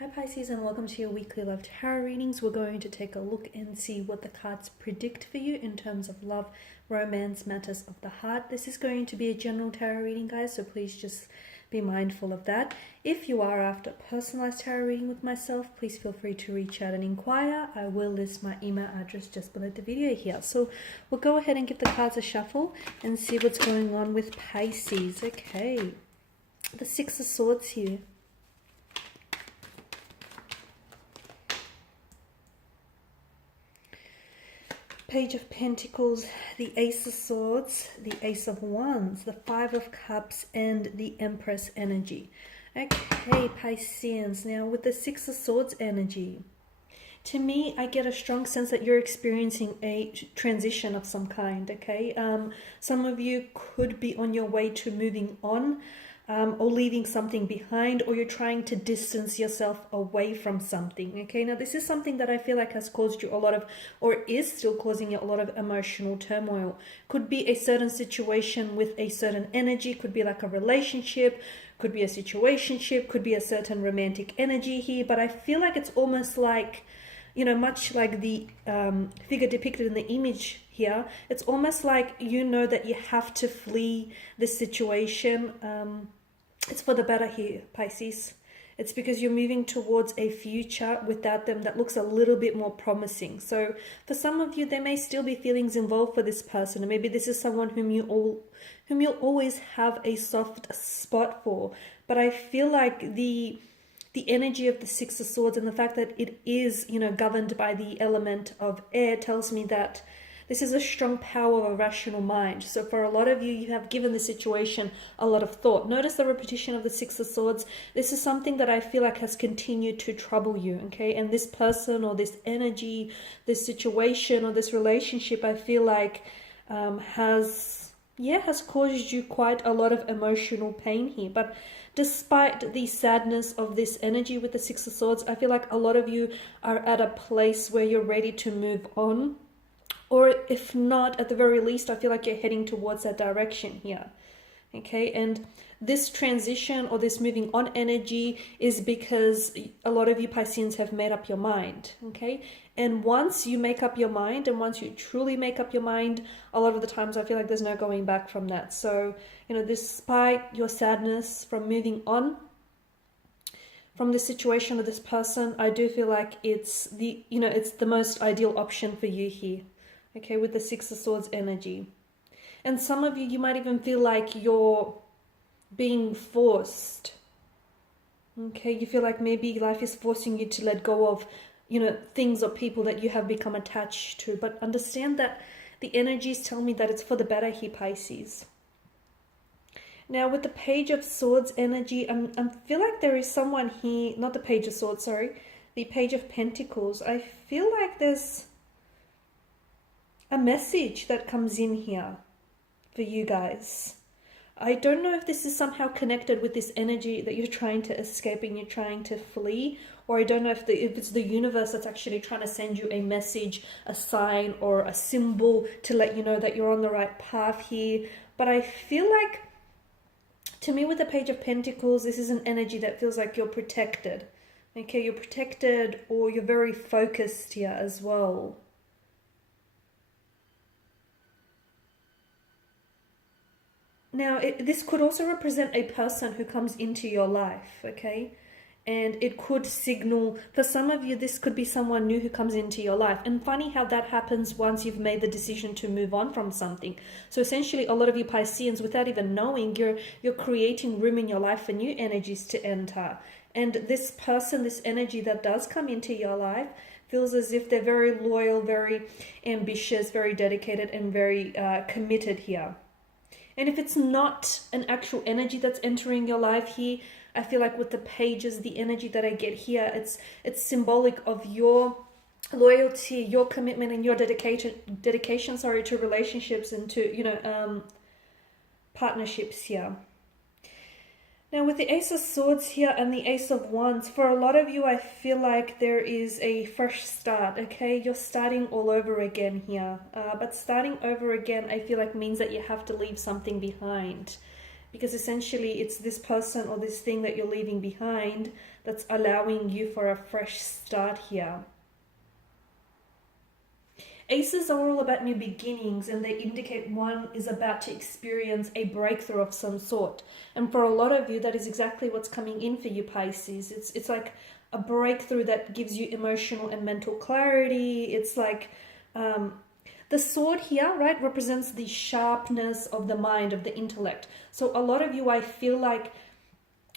Hi Pisces, and welcome to your weekly love tarot readings. We're going to take a look and see what the cards predict for you in terms of love, romance, matters of the heart. This is going to be a general tarot reading, guys, so please just be mindful of that. If you are after a personalized tarot reading with myself, please feel free to reach out and inquire. I will list my email address just below the video here. So we'll go ahead and give the cards a shuffle and see what's going on with Pisces. Okay, the Six of Swords here. Page of Pentacles, the Ace of Swords, the Ace of Wands, the Five of Cups, and the Empress energy. Okay, Pisceans, now with the Six of Swords energy, to me, I get a strong sense that you're experiencing a transition of some kind, okay? Some of you could be on your way to moving on, or leaving something behind, or you're trying to distance yourself away from something. Okay, now this is something that I feel like has caused you a lot of, or is still causing you a lot of emotional turmoil. Could be a certain situation with a certain energy, could be like a relationship, could be a situationship, could be a certain romantic energy here, but I feel like it's almost like, you know, much like the figure depicted in the image here, it's almost like you know that you have to flee this situation. It's for the better here, Pisces. It's because you're moving towards a future without them that looks a little bit more promising. So for some of you, there may still be feelings involved for this person. Or maybe this is someone whom you'll always have a soft spot for. But I feel like the energy of the Six of Swords and the fact that it is, you know, governed by the element of air tells me that this is a strong power of a rational mind. So for a lot of you, you have given the situation a lot of thought. Notice the repetition of the Six of Swords. This is something that I feel like has continued to trouble you, okay? And this person or this energy, this situation or this relationship, I feel like has caused you quite a lot of emotional pain here. But despite the sadness of this energy with the Six of Swords, I feel like a lot of you are at a place where you're ready to move on. Or if not, at the very least, I feel like you're heading towards that direction here. Okay, and this transition or this moving on energy is because a lot of you Pisceans have made up your mind. Okay, and once you make up your mind, and once you truly make up your mind, a lot of the times I feel like there's no going back from that. So, you know, despite your sadness from moving on from this situation with this person, I do feel like it's the most ideal option for you here. Okay, with the Six of Swords energy. And some of you, you might even feel like you're being forced. Okay, you feel like maybe life is forcing you to let go of, you know, things or people that you have become attached to. But understand that the energies tell me that it's for the better here, Pisces. Now with the Page of Swords energy, I feel like there is someone here, not the Page of Swords, sorry, the Page of Pentacles. I feel like there's a message that comes in here for you guys. I don't know if this is somehow connected with this energy that you're trying to escape and you're trying to flee, or I don't know if it's the universe that's actually trying to send you a message, a sign, or a symbol to let you know that you're on the right path here. But I feel like, to me with the Page of Pentacles, this is an energy that feels like you're protected. Okay, you're protected, or you're very focused here as well. Now, this could also represent a person who comes into your life, okay? And it could signal, for some of you, this could be someone new who comes into your life. And funny how that happens once you've made the decision to move on from something. So essentially, a lot of you Pisceans, without even knowing, you're creating room in your life for new energies to enter. And this person, this energy that does come into your life, feels as if they're very loyal, very ambitious, very dedicated, and very committed here. And if it's not an actual energy that's entering your life here, I feel like with the pages, the energy that I get here, it's symbolic of your loyalty, your commitment, and your dedication, to relationships and to, you know, partnerships here. Now with the Ace of Swords here and the Ace of Wands, for a lot of you, I feel like there is a fresh start, okay? You're starting all over again here. But starting over again, I feel like means that you have to leave something behind. Because essentially it's this person or this thing that you're leaving behind that's allowing you for a fresh start here. Aces are all about new beginnings, and they indicate one is about to experience a breakthrough of some sort. And for a lot of you, that is exactly what's coming in for you, Pisces. It's like a breakthrough that gives you emotional and mental clarity. It's like the sword here, right, represents the sharpness of the mind, of the intellect. So a lot of you, I feel like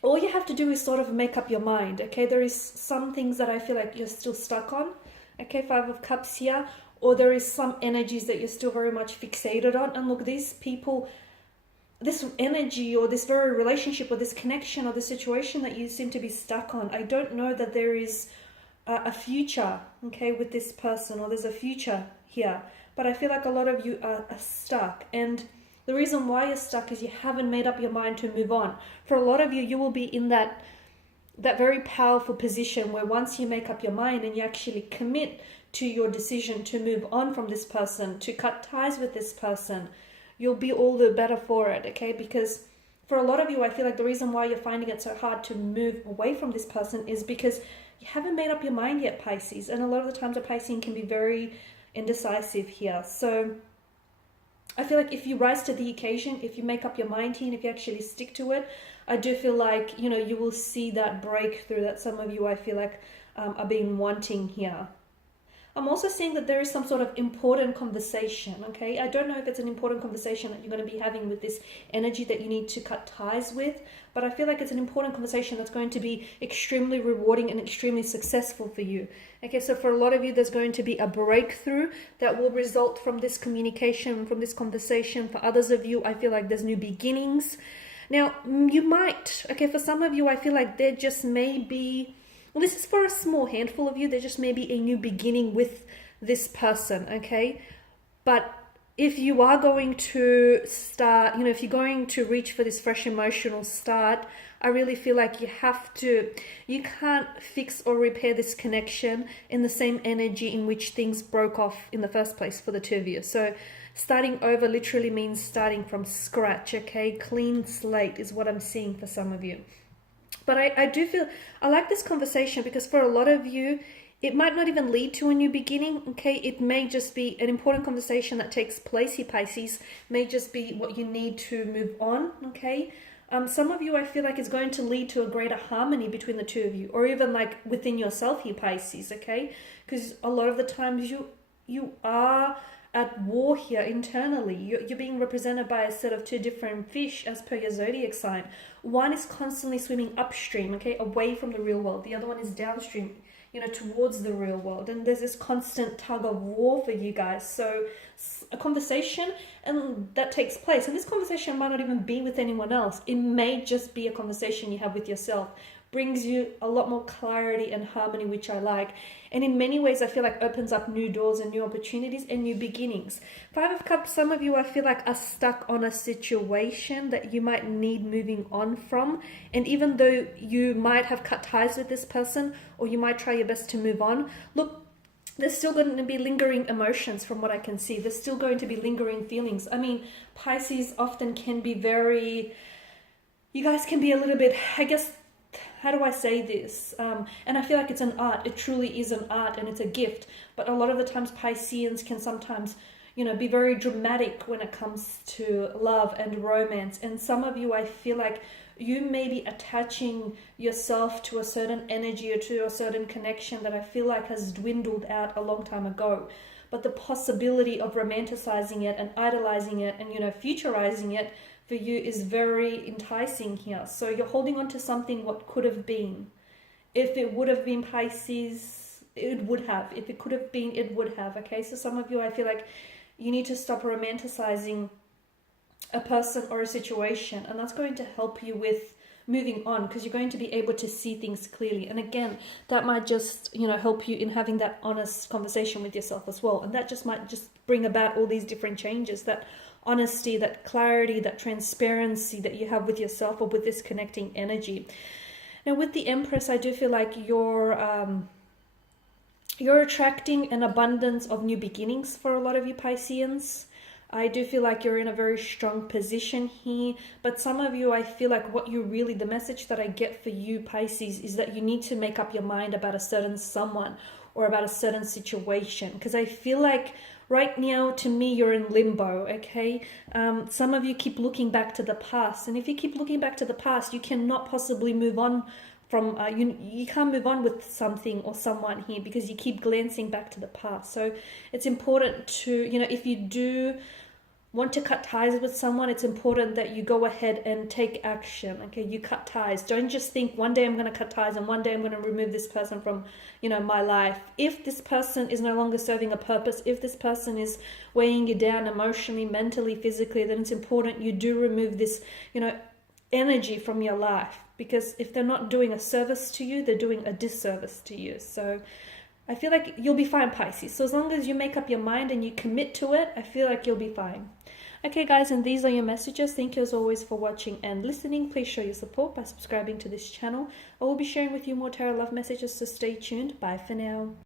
all you have to do is sort of make up your mind, okay? There is some things that I feel like you're still stuck on, okay? 5 of Cups here. Or there is some energies that you're still very much fixated on. And look, these people, this energy or this very relationship or this connection or the situation that you seem to be stuck on, I don't know that there is a future, okay, with this person, or there's a future here. But I feel like a lot of you are stuck. And the reason why you're stuck is you haven't made up your mind to move on. For a lot of you, you will be in that very powerful position where once you make up your mind and you actually commit to your decision to move on from this person, to cut ties with this person, you'll be all the better for it, okay? Because for a lot of you, I feel like the reason why you're finding it so hard to move away from this person is because you haven't made up your mind yet, Pisces. And a lot of the times a Piscean can be very indecisive here. So I feel like if you rise to the occasion, if you make up your mind here, and if you actually stick to it, I do feel like, you know, you will see that breakthrough that some of you, I feel like, are being wanting here. I'm also seeing that there is some sort of important conversation, okay? I don't know if it's an important conversation that you're going to be having with this energy that you need to cut ties with, but I feel like it's an important conversation that's going to be extremely rewarding and extremely successful for you. Okay, so for a lot of you, there's going to be a breakthrough that will result from this communication, from this conversation. For others of you, I feel like there's new beginnings. Now, you might, okay, for some of you, I feel like there just may be, well, this is for a small handful of you, there just may be a new beginning with this person, okay? But if you are going to start, you know, if you're going to reach for this fresh emotional start, I really feel like you can't fix or repair this connection in the same energy in which things broke off in the first place for the two of you. So starting over literally means starting from scratch, okay? Clean slate is what I'm seeing for some of you. But I do feel, I like this conversation because for a lot of you, it might not even lead to a new beginning, okay? It may just be an important conversation that takes place here, Pisces. May just be what you need to move on, okay? Some of you, I feel like, is going to lead to a greater harmony between the two of you, or even like within yourself here, Pisces, okay? Because a lot of the times you are at war here internally. You're being represented by a set of two different fish as per your zodiac sign. One is constantly swimming upstream, okay, away from the real world. The other one is downstream, you know, towards the real world. And there's this constant tug of war for you guys. So a conversation and that takes place. And this conversation might not even be with anyone else. It may just be a conversation you have with yourself. Brings you a lot more clarity and harmony, which I like. And in many ways, I feel like opens up new doors and new opportunities and new beginnings. 5 of Cups, some of you, I feel like, are stuck on a situation that you might need moving on from. And even though you might have cut ties with this person, or you might try your best to move on, look, there's still going to be lingering emotions from what I can see. There's still going to be lingering feelings. I mean, Pisces often can be very, you guys can be a little bit, I guess, how do I say this? And I feel like it's an art. It truly is an art and it's a gift. But a lot of the times Pisceans can sometimes, you know, be very dramatic when it comes to love and romance. And some of you, I feel like you may be attaching yourself to a certain energy or to a certain connection that I feel like has dwindled out a long time ago. But the possibility of romanticizing it and idolizing it and, you know, futurizing it for you is very enticing here. So you're holding on to something what could have been. If it would have been Pisces, it would have. If it could have been, it would have. Okay, so some of you, I feel like you need to stop romanticizing a person or a situation, and that's going to help you with moving on, because you're going to be able to see things clearly. And again, that might just, you know, help you in having that honest conversation with yourself as well. And that just might just bring about all these different changes, that honesty, that clarity, that transparency that you have with yourself or with this connecting energy. Now with the Empress, I do feel like you're attracting an abundance of new beginnings for a lot of you Pisceans. I do feel like you're in a very strong position here, but some of you, I feel like what you really, the message that I get for you, Pisces, is that you need to make up your mind about a certain someone or about a certain situation, because I feel like right now, to me, you're in limbo, okay? Some of you keep looking back to the past, and if you keep looking back to the past, you cannot possibly move on from, you can't move on with something or someone here because you keep glancing back to the past. So it's important to, you know, if you do want to cut ties with someone, it's important that you go ahead and take action. Okay, you cut ties. Don't just think one day I'm going to cut ties and one day I'm going to remove this person from, you know, my life. If this person is no longer serving a purpose, if this person is weighing you down emotionally, mentally, physically, then it's important you do remove this, you know, energy from your life, because if they're not doing a service to you, they're doing a disservice to you. So I feel like you'll be fine, Pisces. So as long as you make up your mind and you commit to it, I feel like you'll be fine. Okay, guys, and these are your messages. Thank you as always for watching and listening. Please show your support by subscribing to this channel. I will be sharing with you more tarot love messages, so stay tuned. Bye for now.